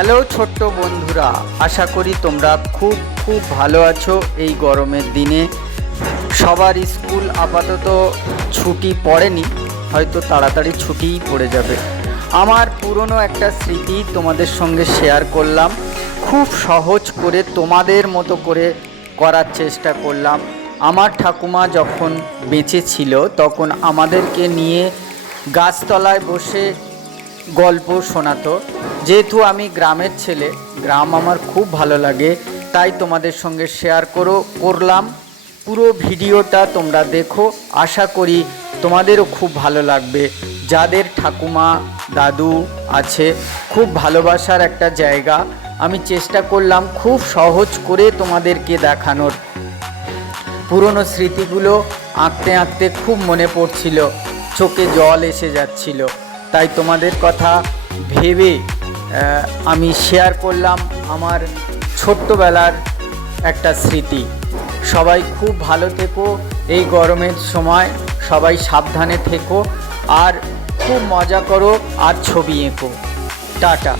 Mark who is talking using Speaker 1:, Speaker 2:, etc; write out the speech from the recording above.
Speaker 1: Hello ছোট্ট বন্ধুরা, আশা করি তোমরা খুব খুব ভালো আছো এই গরমের দিনে। সবার স্কুল আপাতত ছুটি পড়েনি, হয়তো তাড়াতাড়ি ছুটিই পড়ে যাবে। আমার পুরনো একটা স্মৃতি তোমাদের সঙ্গে শেয়ার করলাম, খুব সহজ করে তোমাদের মতো করে করার চেষ্টা করলাম। আমার ঠাকুমা যখন বেঁচে ছিল, তখন আমাদেরকে নিয়ে গাছতলায় বসে গল্প শোনাতো। যেহেতু আমি গ্রামের ছেলে, গ্রাম আমার খুব ভালো লাগে, তাই তোমাদের সঙ্গে শেয়ার করো, করলাম। পুরো ভিডিওটা তোমরা দেখো, আশা করি তোমাদেরও খুব ভালো লাগবে। যাদের ঠাকুমা, দাদু আছে, খুব ভালোবাসার একটা জায়গা, আমি চেষ্টা করলাম খুব সহজ করে তোমাদেরকে দেখানোর। পুরনো স্মৃতিগুলো আঁকতে আঁকতে খুব মনে পড়ছিল, চোখে জল এসে যাচ্ছিল। তাই তোমাদের কথা ভেবে আমি শেয়ার করলাম আমার ছোট্টবেলার একটা স্মৃতি। সবাই খুব ভালো থেকো, এই গরমের সময় সবাই সাবধানে থেকো, আর খুব মজা করো আর ছবি এঁকো। টাটা।